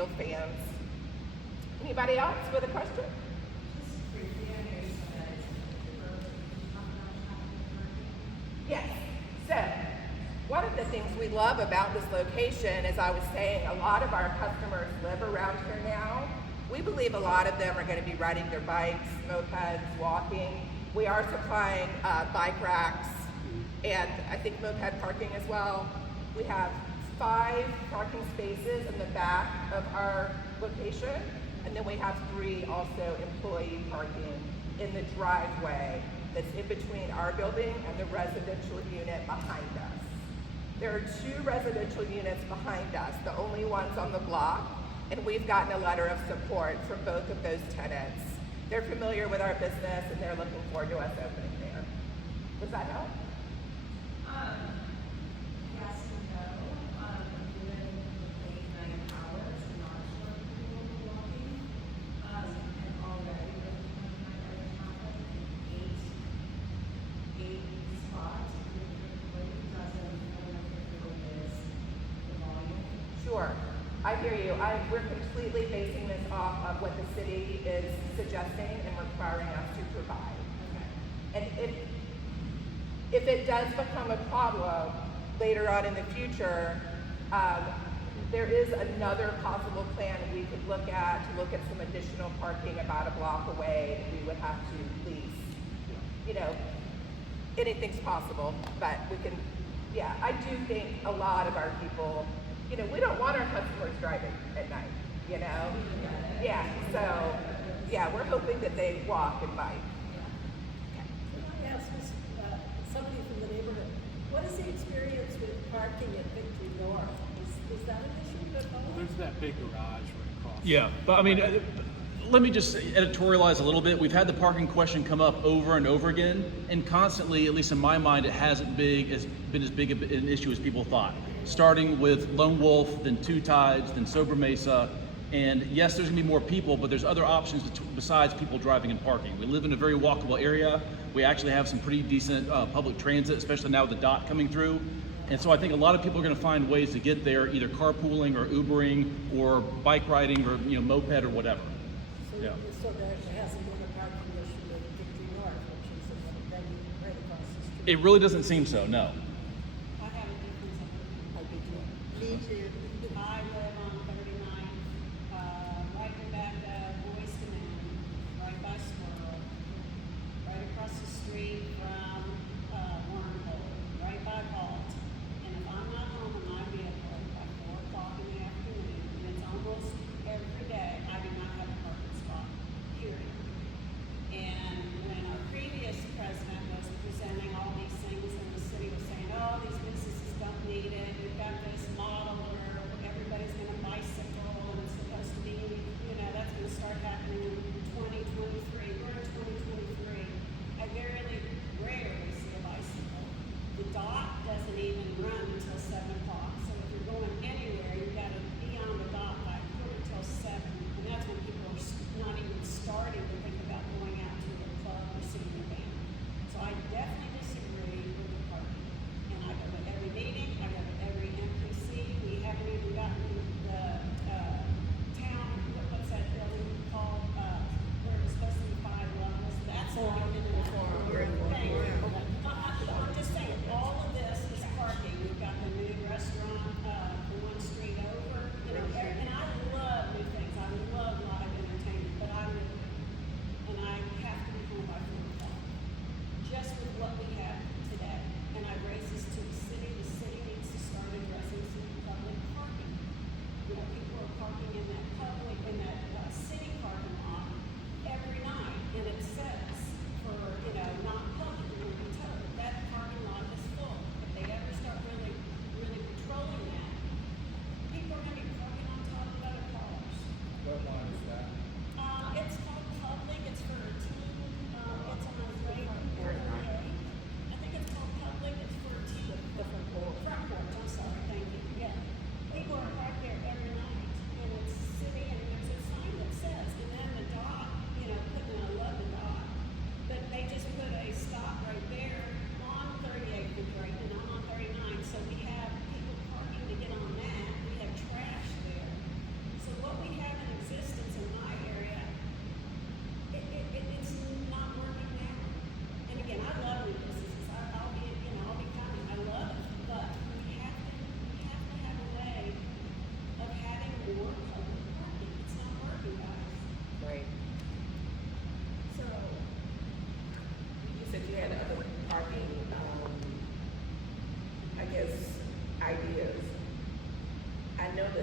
on-field fans. Anybody else with a question? Yes. So, one of the things we love about this location, as I was saying, a lot of our customers live around here now. We believe a lot of them are going to be riding their bikes, mopeds, walking. We are supplying bike racks and I think moped parking as well. We have 5 parking spaces in the back of our location, and then we have 3 also employee parking in the driveway that's in between our building and the residential unit behind us. There are 2 residential units behind us, the only ones on the block, and we've gotten a letter of support from both of those tenants. They're familiar with our business and they're looking forward to us opening there. Does that help? Yes and no. Given late night hours and not sure if people will be walking, and already with 29 traffic and 8 spots, it doesn't miss the volume. Sure, I hear you. We're completely basing this off of what the city is suggesting and requiring us to provide. Okay. And if it does become a problem later on in the future, there is another possible plan we could look at to look at some additional parking about a block away that we would have to lease. You know, anything's possible, but we can, yeah, I do think a lot of our people, you know, we don't want our customers driving at night, you know? Yeah, so, yeah, we're hoping that they walk and bike. Can I ask somebody from the neighborhood, what is the experience with parking at Victory North? Is that an issue at all? There's that big garage right across. Yeah, but I mean, let me just editorialize a little bit. We've had the parking question come up over and over again, and constantly, at least in my mind, it hasn't been as big an issue as people thought. Starting with Lone Wolf, then Two Tides, then Sober Mesa, and yes, there's gonna be more people, but there's other options besides people driving and parking. We live in a very walkable area. We actually have some pretty decent public transit, especially now with the DOT coming through. And so I think a lot of people are going to find ways to get there, either carpooling or Ubering or bike riding or moped or whatever. So, Yeah. so there hasn't been a parking issue at Victory North, which is in the venue right across the street. It really doesn't seem so, no. I have a difference of I do too. Me too. I live on 39, right in back of Boys to Men, right by Squirrel, right across the street from Wormhole, right by Vault. And if I'm not home in my vehicle by 4 o'clock in the afternoon, and it's almost every day, I do not have a parking spot, period. And when our previous president was presenting all these things and the city was saying, oh, these businesses don't need it, we've got this model where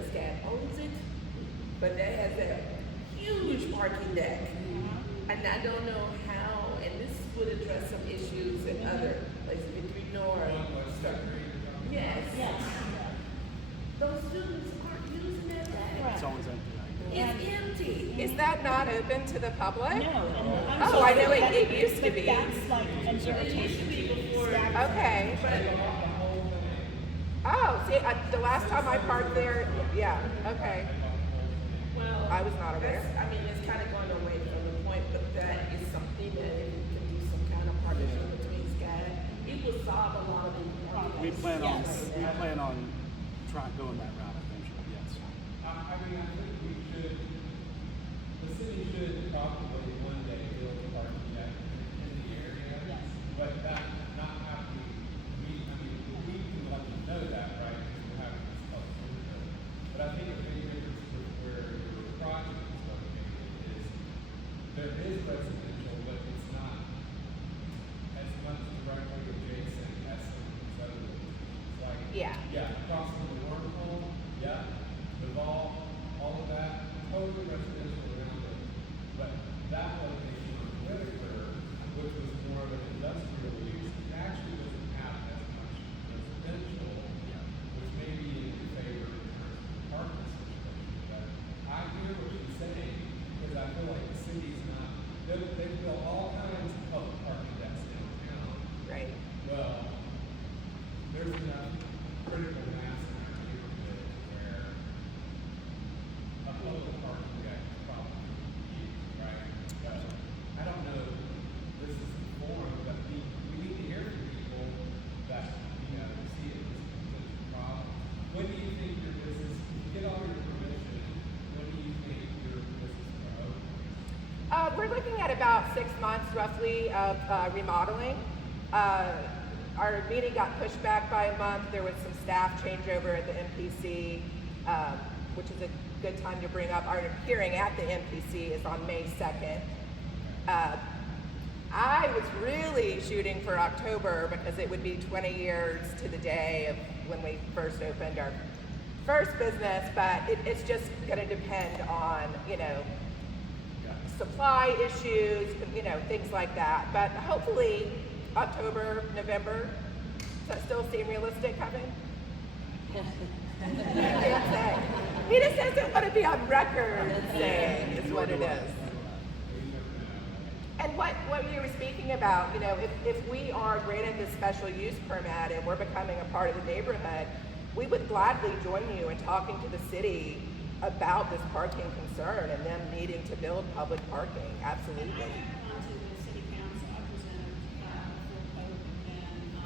SCAD owns it, but that has a huge parking deck. And I don't know how, and this would address some issues in other places, Victory North. Yes. Yes. Those students aren't using that deck. It's always empty. It's empty. Is that not open to the public? No, and I'm Oh, I know sorry, it but- used to but be. That's like an It used to irritation. be before. Okay. Oh, see, the last time I parked there, yeah, okay. Well, I was not aware. I mean, it's kind of going away from the point, but that is something that if we can do some kind of partnership between SCAD, it will solve a lot of the problems. We plan on, Yes. trying going that route eventually, yes. I mean, I think we should, the city should probably one day build a parking deck in the area. Yes. But that not have to be, I mean, we can let them know that, right, because we're having this public window. But I think a big difference with where your project is located is, there is residential, but it's not as much directly adjacent as some of these other locations. Like, Yeah. across from the wormhole, Duval, all of that, totally residential around it. But that location on Whitaker, which was more of an industrial use, it actually doesn't have as much residential, which may be in your favor in terms of the parking situation. But I hear what you're saying, because I feel like the city's not, they built all kinds of public parking decks downtown. Right. Well, there's enough critical mass in our neighborhood where a public parking deck is probably used, right? So, I don't know, this is the forum, but we need to hear from people that, see it as a potential problem. When do you think your business, if you get all your permission, when do you think your business will open? We're looking at about 6 months roughly of remodeling. Our meeting got pushed back by a month. There was some staff changeover at the MPC, which is a good time to bring up. Our hearing at the MPC is on May 2nd. I was really shooting for October because it would be 20 years to the day of when we first opened our first business, but it's just going to depend on, supply issues, things like that. But hopefully October, November. Does that still seem realistic, Kevin? I can't say. He just doesn't want to be on record saying is what it is. And what you were speaking about, if we are granted this special use permit and we're becoming a part of the neighborhood, we would gladly join you in talking to the city about this parking concern and them needing to build public parking. Absolutely. And I have gone to the city council, I presented full code, and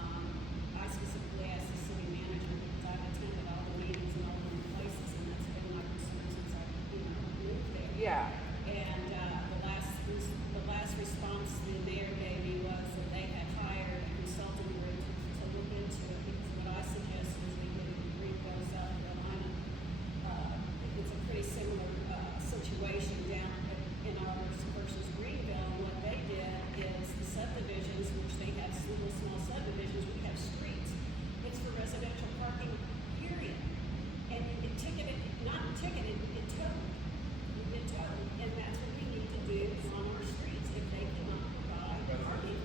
I specifically asked the city manager, because I've attended all the meetings in all the places, and that's been my concern since I, moved there. Yeah. And the last response the mayor gave me was that they had hired a consulting group to look into it, because what I suggested is we could Greenville, South Carolina. It's a pretty similar situation down in ours versus Greenville. And what they did is the subdivisions, which they have little small subdivisions, we have streets. It's for residential parking, period. And you get ticketed, not ticketed, you get towed. You get towed. And that's what we need to do on our streets if they cannot provide parking.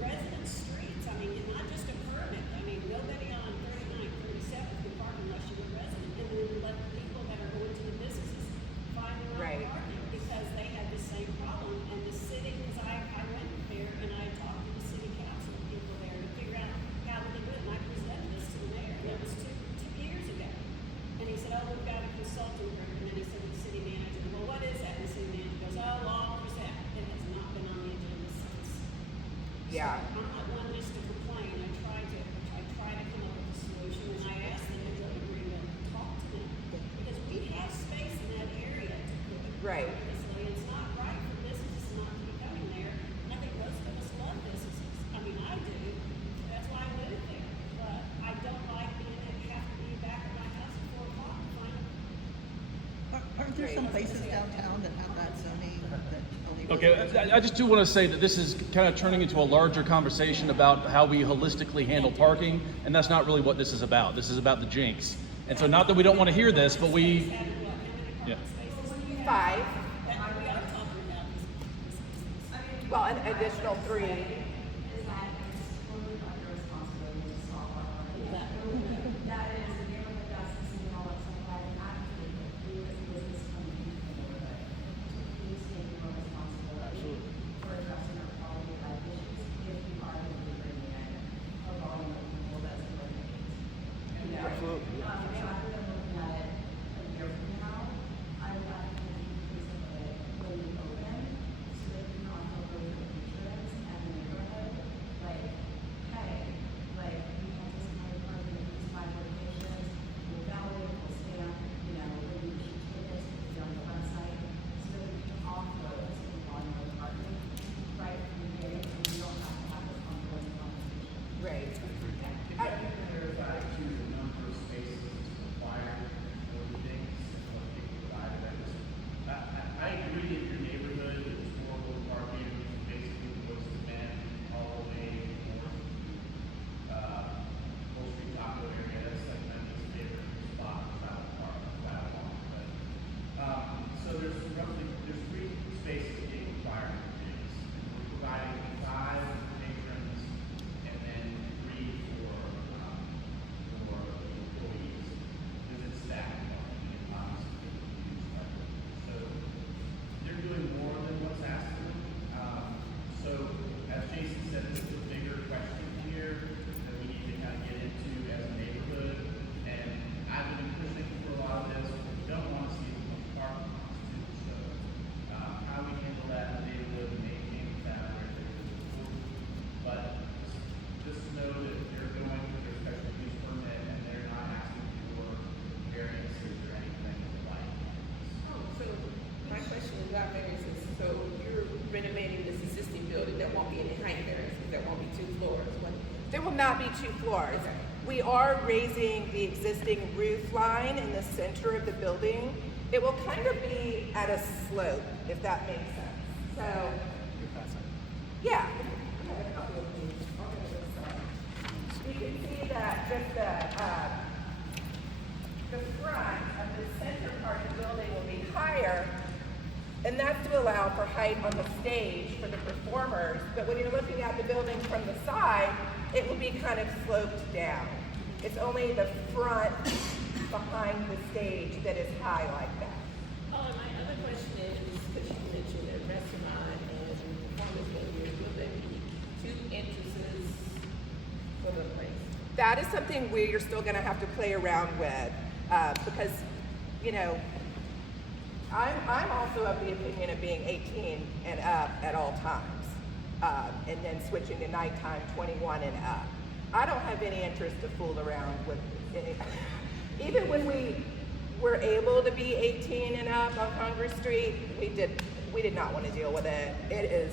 Resident streets, I mean, not just a permit. I mean, nobody on 39, 37 can park unless you're a resident. And then let the people that are going to the businesses find their own Right. parking, because they had the same problem. And the city, because I went there and I talked to the city council people there to figure out how to do it. And I presented this to the mayor. And that was two years ago. And he said, oh, we've got a consulting group. And then he said to the city manager, well, what is that? And the city manager goes, oh, law present. It has not been on the agenda since. Yeah. So I'm not one just to complain. I try to come up with a solution, and I asked them to go to Greenville and talk to them, because we have space in that area to put the Right. facility. It's not right for businesses not to be coming there. And I think most of us love businesses. I mean, I do. That's why I live there. But I don't like being have to be back at my house at 4 o'clock to find a Aren't there some places downtown that have that zoning that only? Okay, I just do want to say that this is kind of turning into a larger conversation about how we holistically handle parking, and that's not really what this is about. This is about the Jinx. And so not that we don't want to hear this, but we, yeah. 5. That we are talking about is Well, an additional 3. Is that it's totally not your responsibility to solve our problem. That is, the neighborhood doesn't see all of somebody advocate that we as a business coming into the neighborhood. So please take your responsibility for addressing our quality of life issues if you are going to be bringing in a volume of people that's going to need. Absolutely, yeah, for sure. Rather than looking at it a year from now, I would advocate you please look at it when you open, so that you can also go to the patrons and the neighborhood, like, hey, like, we anticipate parking at these 5 locations, we'll validate, we'll stamp, you know, we'll do sheet tickets, we'll be on the website, so that we can offload some volume of parking right from the beginning, and we don't have to have this ongoing conversation. Right. If I can clarify to the number of spaces required for the things and what they provide, I agree in your neighborhood, it's horrible parking, basically goes to Bend all the way north to, Whole Street Taco area, that's like my least favorite spot without a park, without a walk, but, so there's 3 spaces being required for things. We're providing 5 patrons and then 3 for the employees, because it's staff parking and obviously use parking. So they're doing more than what's asked of them. So as Jason said, this is a bigger question here that we need to kind of get into as a neighborhood. And I've been pushing for a lot of this. We don't want to see a bunch of parking lots too. So how we handle that in the neighborhood and maintain that where it's important. But just know that they're going for their special use permit and they're not asking for variances or anything like that. Oh, so my question is about variances, so you're renovating this existing building, there won't be any height variances, there won't be 2 floors, what? There will not be 2 floors. We are raising the existing roof line in the center of the building. It will kind of be at a slope, if that makes sense. So, yeah. You can see that just the front of the center part of the building will be higher, and that's to allow for height on the stage for the performers. But when you're looking at the building from the side, it will be kind of sloped down. It's only the front behind the stage that is high like that. Oh, and my other question is, because you mentioned a restaurant and performance venue, will there be 2 entrances for the place? That is something we're still going to have to play around with because, you know, I'm also of the opinion of being 18 and up at all times, and then switching to nighttime 21 and up. I don't have any interest to fool around with any. Even when we were able to be 18 and up on Congress Street, we did not want to deal with it. It is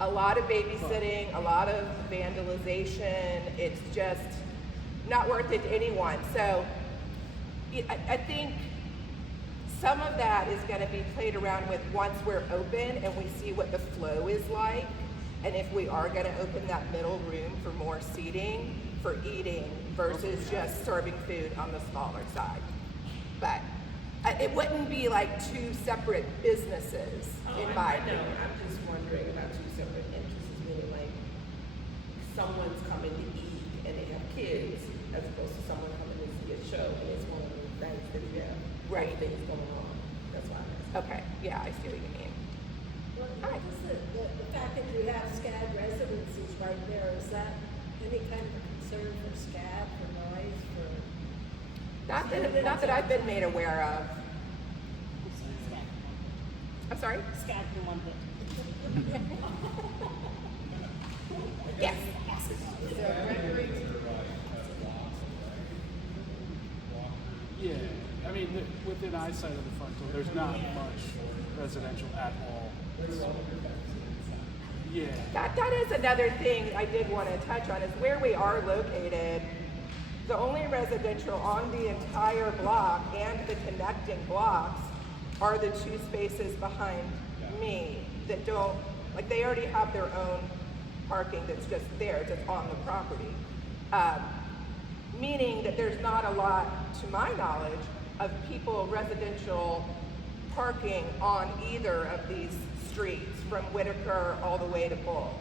a lot of babysitting, a lot of vandalization. It's just not worth it to anyone. So I think some of that is going to be played around with once we're open and we see what the flow is like. And if we are going to open that middle room for more seating, for eating versus just serving food on the smaller side. But it wouldn't be like 2 separate businesses in my I know, opinion. I'm just wondering about 2 separate entrances, meaning like someone's coming to eat and they have kids, as opposed to someone coming to see a show and it's one of those things that you have Right. things going on. That's why I'm asking. Okay, yeah, I see what you mean. Well, Hi. just the fact that you have SCAD residences right there, is that any kind of concern for SCAD, for noise, for? Not that I've been made aware of. I'm sorry? Scott from one bit. Yes. Yeah, I mean, within eyesight of the front door, there's not much residential at all. Yeah, That is another thing I did want to touch on is where we are located. The only residential on the entire block and the connecting blocks are the 2 spaces behind me that don't, like they already have their own parking that's just there, that's on the property. meaning that there's not a lot, to my knowledge, of people residential parking on either of these streets from Whitaker all the way to Bull,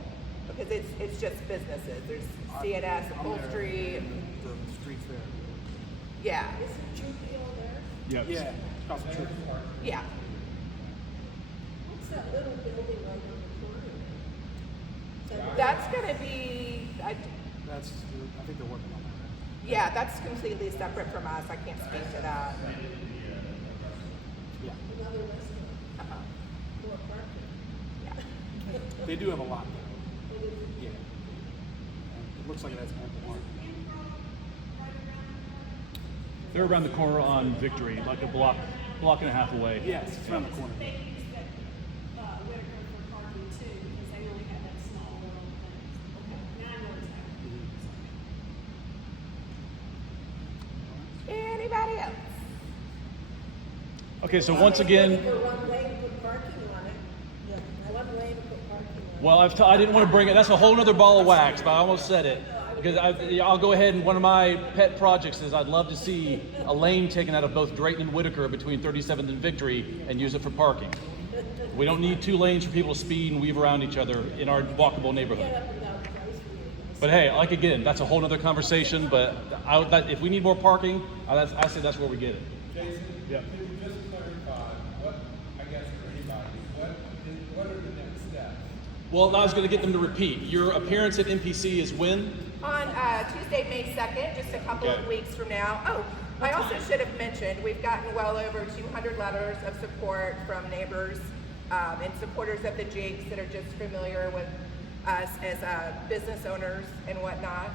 because it's just businesses. There's CNS upholstery. The streets there. Yeah, Isn't Judy on there? Yep. Yeah, across the street. yeah. What's that little building right on the corner? Is that- That's gonna be, I think they're working on that. yeah, that's completely separate from us. I can't speak to that. Yeah, Another restaurant, Uh-uh. more parking. Yeah. they do have a lot though. Yeah. And it looks like it has ample market. They're around the corner on Victory, like a block and a half away. Yes, it's around the corner. They use that, Whitaker for parking too, because they only have that small little thing. Now I know exactly. Anybody else? Okay, so once again, For one lane, put parking on it. Yeah. One lane, put parking on it. well, I didn't want to bring it. That's a whole other ball of wax, but I almost said it. Because I'll go ahead and one of my pet projects is I'd love to see a lane taken out of both Drayton and Whitaker between 37th and Victory and use it for parking. We don't need 2 lanes for people to speed and weave around each other in our walkable neighborhood. Get up without price reading. But hey, like again, that's a whole other conversation. But if we need more parking, I say that's where we get it. Jason, Yeah. can you just clarify what, I guess for anybody, what are the next steps? Well, I was going to get them to repeat. Your appearance at NPC is when? On Tuesday, May 2nd, just a couple of Okay. weeks from now. Oh, I also should have mentioned, we've gotten well over 200 letters of support from neighbors and supporters of the Jinx that are just familiar with us as business owners and whatnot.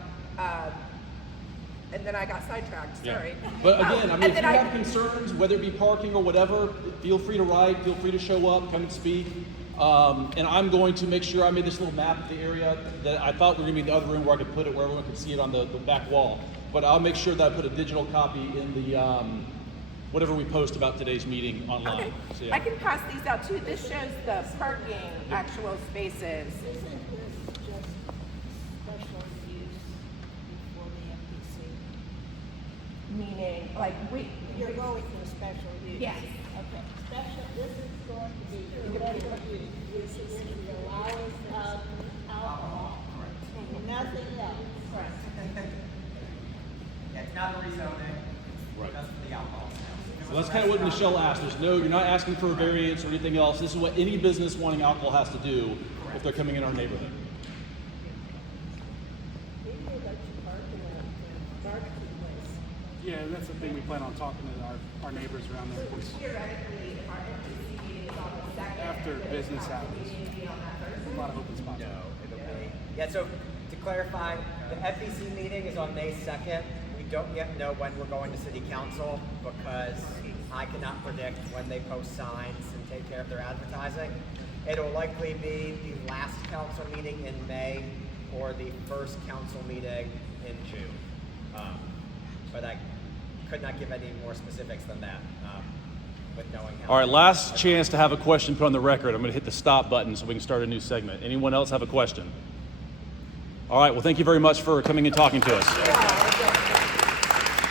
And then I got sidetracked, sorry. But again, Oh, I mean, and if you then have concerns, whether it be parking or whatever, feel free to write, feel free to show up, come and speak. And I'm going to make sure I made this little map of the area that I thought we were going to be in the other room where I could put it where everyone could see it on the back wall. But I'll make sure that I put a digital copy in the whatever we post about today's meeting online. Okay, So, yeah. I can pass these out too. This shows the parking actual spaces. Isn't this just special use before the MPC? Meaning, like You're going for special use? Yes. Okay, special, this is going to be regular use. This is allowing alcohol. Nothing else. Yeah, it's not a rezoning, it's just for the alcohol sales. So that's kind of what Michelle asked. You're not asking for a variance or anything else. This is what any business wanting alcohol has to do if they're coming in our neighborhood. Maybe they'd let you park in a barbecue place. Yeah, that's the thing we plan on talking to our neighbors around there. Theoretically, if our MPC meeting is on the 2nd. After business hours. A lot of open spots. No, it'll be. Yeah, so to clarify, the FEC meeting is on May 2nd. We don't yet know when we're going to city council because I cannot predict when they post signs and take care of their advertising. It'll likely be the last council meeting in May or the first council meeting in June. But I could not give any more specifics than that with knowing how. All right, last chance to have a question put on the record. I'm going to hit the stop button so we can start a new segment. Anyone else have a question? All right, well, thank you very much for coming and talking to us.